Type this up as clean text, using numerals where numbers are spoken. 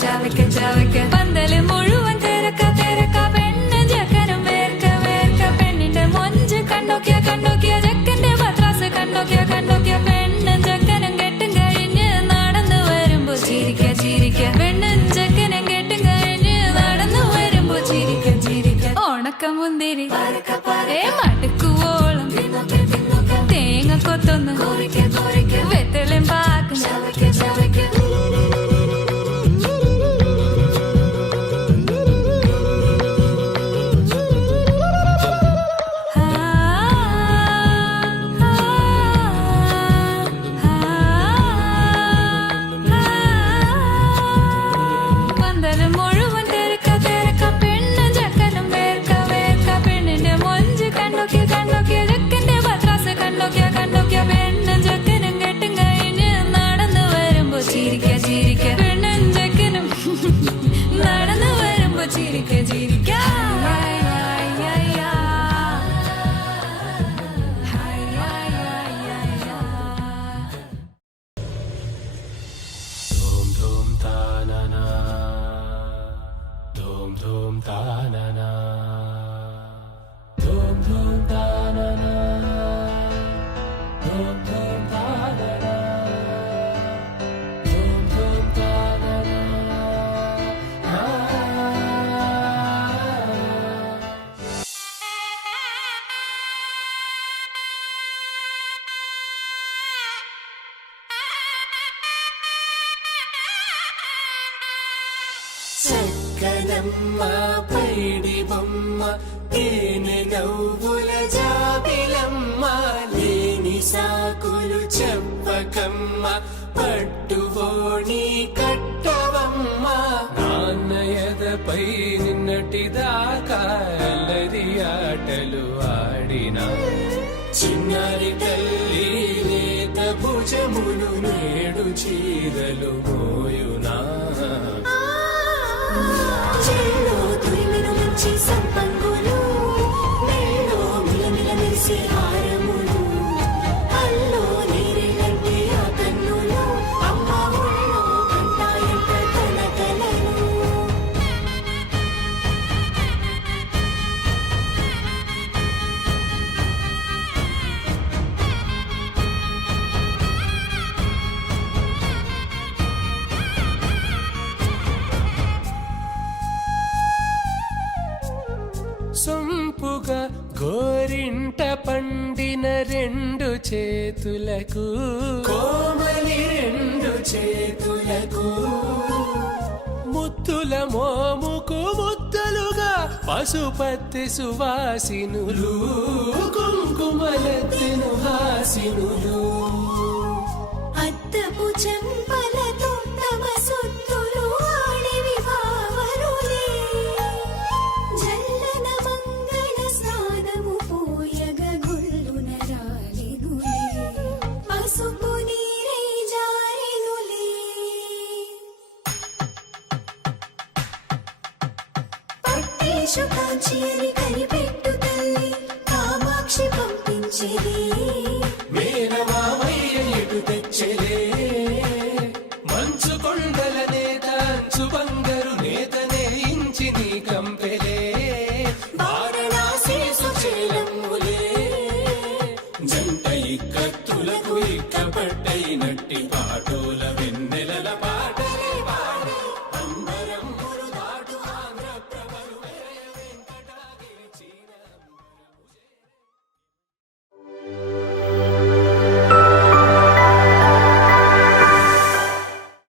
ചാവയ്ക്ക ചാവയ്ക്ക പന്തല് മുഴുവൻ തിരക്ക തിരക്ക പെണ്ണ് ജക്കനും വേർക്ക വേർക്ക പെണ്ണിന്റെ മൊഞ്ച് കണ്ടോക്കിയ കണ്ടോക്കിയ ജക്കന്റെ പത്രാസ് കണ്ടോക്കിയ കണ്ടോക്കിയ പെണ്ണും ജക്കനും കെട്ടും കഴിഞ്ഞ് നടന്നു വരുമ്പോ ചിരിക്ക ചിരിക്ക പെണ്ണും ജക്കനും കെട്ടും കഴിഞ്ഞ് നടന്നു വരുമ്പോ ചിരിക്ക ചിരിക്ക ഉണക്കമുന്തിരി മടുക്കുവോളം തേങ്ങ കൊത്തൊന്നും വെത്തലും പാക്കും ചവയ്ക്ക ചവയ്ക്ക చక్కనమ్మ పైడి బొమ్మ తేనె నవ్వుల జాబిలమ్మ లేని సాకులు చెప్పకమ్మ పట్టువోణి కట్టవమ్మ నాన్నయదపై నిన్నటిదాకా అల్లరి ఆటలు ఆడినా చిన్నారి తల్లి నేత భుజములు నేడు చీరలు మోయునా చెల్లో తురిమిను మంచి సంపంగులు మేలో మిలమిల మెరిసే హారములు అల్లో నీరేలంటే ఆ కన్నులు అమ్మ ఒళ్ళో కంటాయంట కలకలను సొంపుగా గోరింట పండిన రెండు చేతులకు కోమలి రెండు చేతులకు ముద్దుల మోముకు ముద్దలుగా పశుపతి సువాసినులు కుంకుమలెత్తిను హాసినులు అద్దపు చెంపలతో తమ సుత్తులు ఆడివి భావరులే జల్లన మంగళ స్నానము పోయగ గుళ్ళున రాలినులే పసుపు నీరై జారినులే పట్టేశు కాంచి అని కనిపెట్టు తల్లి కామాక్షి పంపించేది